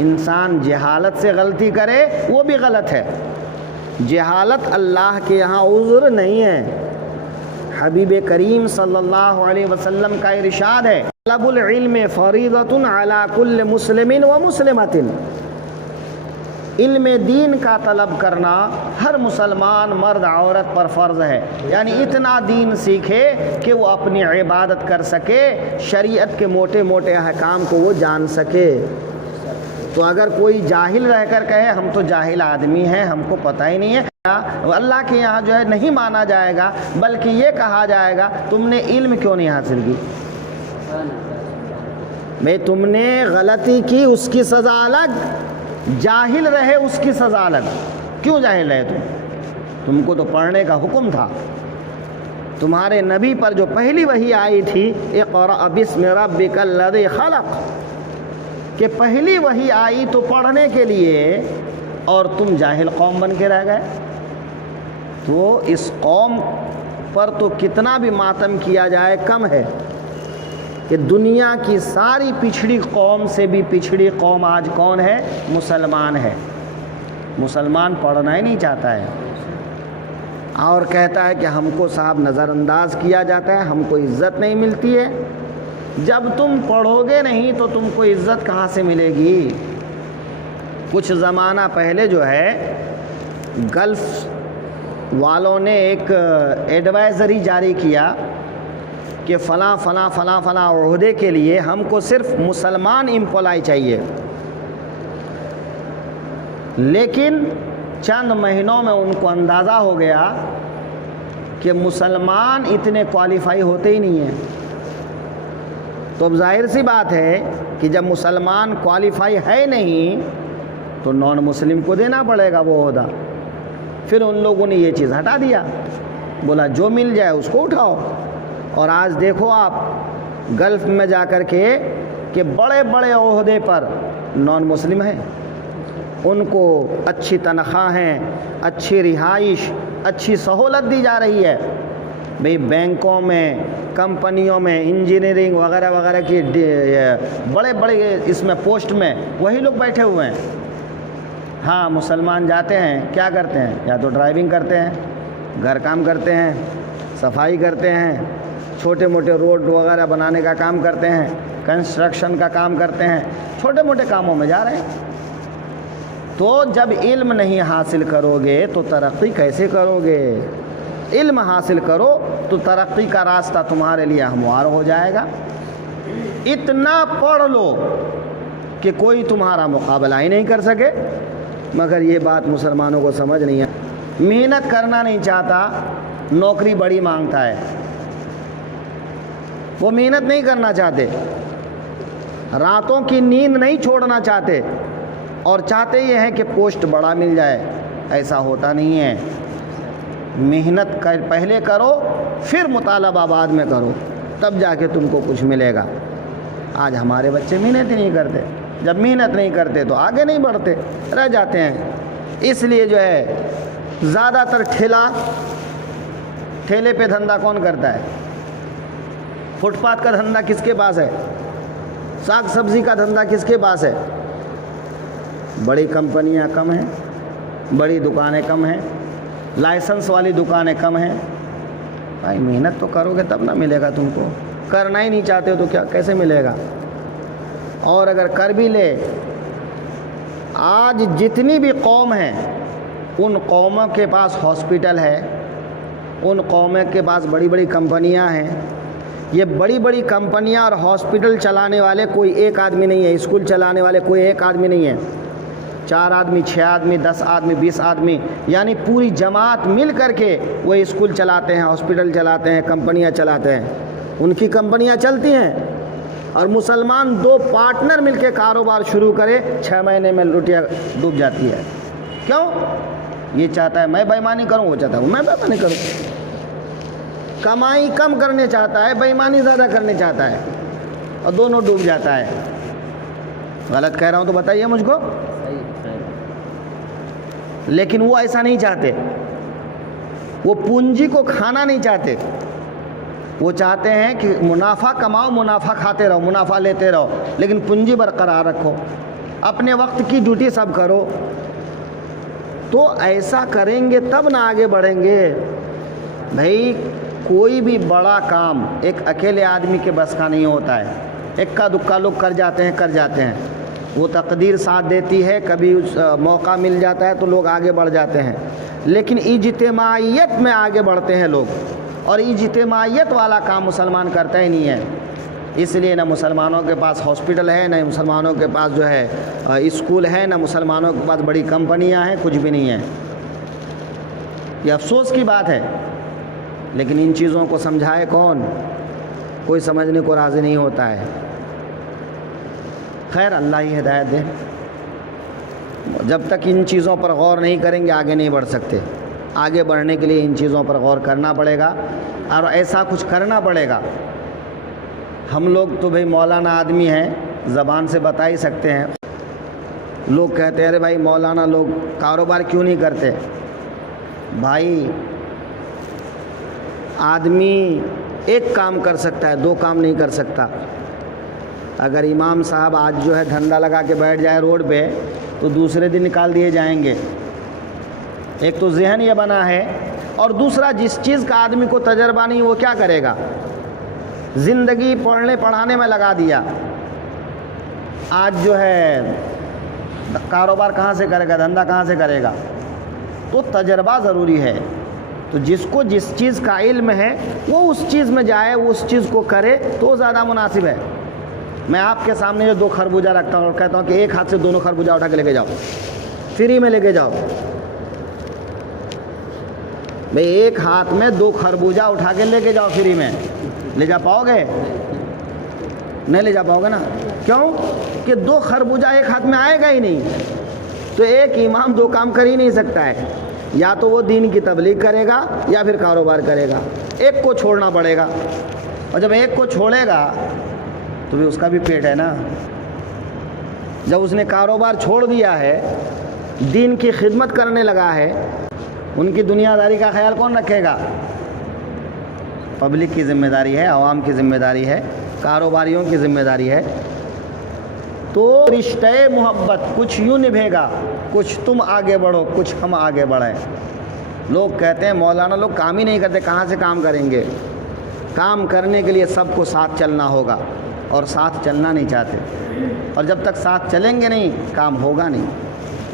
انسان جہالت سے غلطی کرے وہ بھی غلط ہے، جہالت اللہ کے یہاں عذر نہیں ہے۔ حبیب کریم صلی اللہ علیہ وسلم کا ارشاد ہے، طلب العلم فریضۃ علی کل مسلم و مسلمۃ، علم دین کا طلب کرنا ہر مسلمان مرد عورت پر فرض ہے، یعنی اتنا دین سیکھے کہ وہ اپنی عبادت کر سکے، شریعت کے موٹے موٹے احکام کو وہ جان سکے۔ تو اگر کوئی جاہل رہ کر کہے ہم تو جاہل آدمی ہیں، ہم کو پتہ ہی نہیں ہے، اللہ کے یہاں جو ہے نہیں مانا جائے گا، بلکہ یہ کہا جائے گا تم نے علم کیوں نہیں حاصل کی؟ میں تم نے غلطی کی اس کی سزا الگ، جاہل رہے اس کی سزا الگ۔ کیوں جاہل رہے تم کو تو پڑھنے کا حکم تھا۔ تمہارے نبی پر جو پہلی وحی آئی تھی اقرأ باسم ربک الذی خلق، کہ پہلی وحی آئی تو پڑھنے کے لیے، اور تم جاہل قوم بن کے رہ گئے۔ تو اس قوم پر تو کتنا بھی ماتم کیا جائے کم ہے کہ دنیا کی ساری پچھڑی قوم سے بھی پچھڑی قوم آج کون ہے؟ مسلمان ہے۔ مسلمان پڑھنا ہی نہیں چاہتا ہے، اور کہتا ہے کہ ہم کو صاحب نظر انداز کیا جاتا ہے، ہم کو عزت نہیں ملتی ہے۔ جب تم پڑھو گے نہیں تو تم کو عزت کہاں سے ملے گی؟ کچھ زمانہ پہلے جو ہے گلف والوں نے ایک ایڈوائزری جاری کیا کہ فلاں فلاں فلاں فلاں عہدے کے لیے ہم کو صرف مسلمان امپلائی چاہیے، لیکن چند مہینوں میں ان کو اندازہ ہو گیا کہ مسلمان اتنے کوالیفائی ہوتے ہی نہیں ہیں۔ تو اب ظاہر سی بات ہے کہ جب مسلمان کوالیفائی ہے نہیں تو نان مسلم کو دینا پڑے گا وہ عہدہ۔ پھر ان لوگوں نے یہ چیز ہٹا دیا، بولا جو مل جائے اس کو اٹھاؤ۔ اور آج دیکھو آپ گلف میں جا کر کے کہ بڑے بڑے عہدے پر نان مسلم ہیں، ان کو اچھی تنخواہیں، اچھی رہائش، اچھی سہولت دی جا رہی ہے۔ بھئی بینکوں میں، کمپنیوں میں، انجینئرنگ وغیرہ وغیرہ کی بڑے بڑے اس میں پوسٹ میں وہی لوگ بیٹھے ہوئے ہیں۔ ہاں مسلمان جاتے ہیں کیا کرتے ہیں؟ یا تو ڈرائیونگ کرتے ہیں، گھر کام کرتے ہیں، صفائی کرتے ہیں، چھوٹے موٹے روڈ وغیرہ بنانے کا کام کرتے ہیں، کنسٹرکشن کا کام کرتے ہیں، چھوٹے موٹے کاموں میں جا رہے ہیں۔ تو جب علم نہیں حاصل کرو گے تو ترقی کیسے کرو گے؟ علم حاصل کرو تو ترقی کا راستہ تمہارے لیے ہموار ہو جائے گا۔ اتنا پڑھ لو کہ کوئی تمہارا مقابلہ ہی نہیں کر سکے، مگر یہ بات مسلمانوں کو سمجھ نہیں ہے۔ محنت کرنا نہیں چاہتا، نوکری بڑی مانگتا ہے، وہ محنت نہیں کرنا چاہتے، راتوں کی نیند نہیں چھوڑنا چاہتے، اور چاہتے یہ ہے کہ پوسٹ بڑا مل جائے۔ ایسا ہوتا نہیں ہے۔ محنت پہلے کرو، پھر مطالبہ بعد میں کرو، تب جا کے تم کو کچھ ملے گا۔ آج ہمارے بچے محنت ہی نہیں کرتے، جب محنت نہیں کرتے تو آگے نہیں بڑھتے، رہ جاتے ہیں۔ اس لیے جو ہے زیادہ تر ٹھیلے پہ دھندا کون کرتا ہے؟ فٹ پاتھ کا دھندا کس کے پاس ہے؟ ساگ سبزی کا دھندا کس کے پاس ہے؟ بڑی کمپنیاں کم ہیں، بڑی دکانیں کم ہیں، لائسنس والی دکانیں کم ہیں۔ بھائی محنت تو کرو گے تب نہ ملے گا تم کو، کرنا ہی نہیں چاہتے ہو تو کیا کیسے ملے گا؟ اور اگر کر بھی لے، آج جتنی بھی قوم ہیں ان قوموں کے پاس ہاسپٹل ہے، ان قوموں کے پاس بڑی بڑی کمپنیاں ہیں۔ یہ بڑی بڑی کمپنیاں اور ہاسپٹل چلانے والے کوئی ایک آدمی نہیں ہے، اسکول چلانے والے کوئی ایک آدمی نہیں ہے، 4 آدمی، 6 آدمی، 10 آدمی، 20 آدمی، یعنی پوری جماعت مل کر کے وہ اسکول چلاتے ہیں، ہاسپٹل چلاتے ہیں، کمپنیاں چلاتے ہیں۔ ان کی کمپنیاں چلتی ہیں، اور مسلمان 2 پارٹنر مل کے کاروبار شروع کرے، 6 مہینے میں لٹیا ڈوب جاتی ہے۔ کیوں؟ یہ چاہتا ہے میں بےایمانی کروں، وہ چاہتا ہے میں بےایمانی کروں۔ کمائی کم کرنے چاہتا ہے، بےایمانی زیادہ کرنے چاہتا ہے، اور دونوں ڈوب جاتا ہے۔ غلط کہہ رہا ہوں تو بتائیے مجھ کو۔ لیکن وہ ایسا نہیں چاہتے، وہ پونجی کو کھانا نہیں چاہتے، وہ چاہتے ہیں کہ منافع کماؤ، منافع کھاتے رہو، منافع لیتے رہو، لیکن پونجی برقرار رکھو۔ اپنے وقت کی ڈیوٹی سب کرو. تو ایسا کریں گے تب نہ آگے بڑھیں گے. بھائی کوئی بھی بڑا کام ایک اکیلے آدمی کے بس کا نہیں ہوتا ہے. اکا دکا لوگ کر جاتے ہیں. وہ تقدیر ساتھ دیتی ہے, کبھی موقع مل جاتا ہے تو لوگ آگے بڑھ جاتے ہیں, لیکن اجتماعیت میں آگے بڑھتے ہیں لوگ, اور اجتماعیت والا کام مسلمان کرتا ہی نہیں ہے. اس لیے نہ مسلمانوں کے پاس ہاسپٹل ہے, نہ مسلمانوں کے پاس جو ہے اسکول ہے, نہ مسلمانوں کے پاس بڑی کمپنیاں ہیں, کچھ بھی نہیں ہے. یہ افسوس کی بات ہے. لیکن ان چیزوں کو سمجھائے کون؟ کوئی سمجھنے کو راضی نہیں ہوتا ہے. خیر اللہ ہی ہدایت دے. جب تک ان چیزوں پر غور نہیں کریں گے آگے نہیں بڑھ سکتے. آگے بڑھنے کے لیے ان چیزوں پر غور کرنا پڑے گا, اور ایسا کچھ کرنا پڑے گا. ہم لوگ تو بھئی مولانا آدمی ہیں, زبان سے بتا ہی سکتے ہیں. لوگ کہتے ہیں ارے بھائی مولانا لوگ کاروبار کیوں نہیں کرتے؟ بھائی آدمی ایک کام کر سکتا ہے, دو کام نہیں کر سکتا. اگر امام صاحب آج جو ہے دھندا لگا کے بیٹھ جائے روڈ پہ تو دوسرے دن نکال دیے جائیں گے. ایک تو ذہن یہ بنا ہے, اور دوسرا جس چیز کا آدمی کو تجربہ نہیں وہ کیا کرے گا؟ زندگی پڑھنے پڑھانے میں لگا دیا, آج جو ہے کاروبار کہاں سے کرے گا, دھندا کہاں سے کرے گا؟ تو تجربہ ضروری ہے. تو جس کو جس چیز کا علم ہے وہ اس چیز میں جائے, وہ اس چیز کو کرے تو زیادہ مناسب ہے. میں آپ کے سامنے جو 2 خربوزہ رکھتا ہوں اور کہتا ہوں کہ ایک ہاتھ سے دونوں خربوزہ اٹھا کے لے کے جاؤ, فری میں لے کے جاؤ. بھئی ایک ہاتھ میں 2 خربوزہ اٹھا کے لے کے جاؤ فری میں, لے جا پاؤ گے؟ نہیں لے جا پاؤ گے نا. کیوں کہ 2 خربوزہ ایک ہاتھ میں آئے گا ہی نہیں. تو ایک امام 2 کام کر ہی نہیں سکتا ہے. یا تو وہ دین کی تبلیغ کرے گا یا پھر کاروبار کرے گا. ایک کو چھوڑنا پڑے گا, اور جب ایک کو چھوڑے گا تو بھی اس کا بھی پیٹ ہے نا. جب اس نے کاروبار چھوڑ دیا ہے, دین کی خدمت کرنے لگا ہے, ان کی دنیا داری کا خیال کون رکھے گا؟ پبلک کی ذمہ داری ہے, عوام کی ذمہ داری ہے, کاروباریوں کی ذمہ داری ہے. تو رشتہ محبت کچھ یوں نبھے گا, کچھ تم آگے بڑھو, کچھ ہم آگے بڑھیں. لوگ کہتے ہیں مولانا لوگ کام ہی نہیں کرتے, کہاں سے کام کریں گے؟ کام کرنے کے لیے سب کو ساتھ چلنا ہوگا, اور ساتھ چلنا نہیں چاہتے, اور جب تک ساتھ چلیں گے نہیں کام ہوگا نہیں.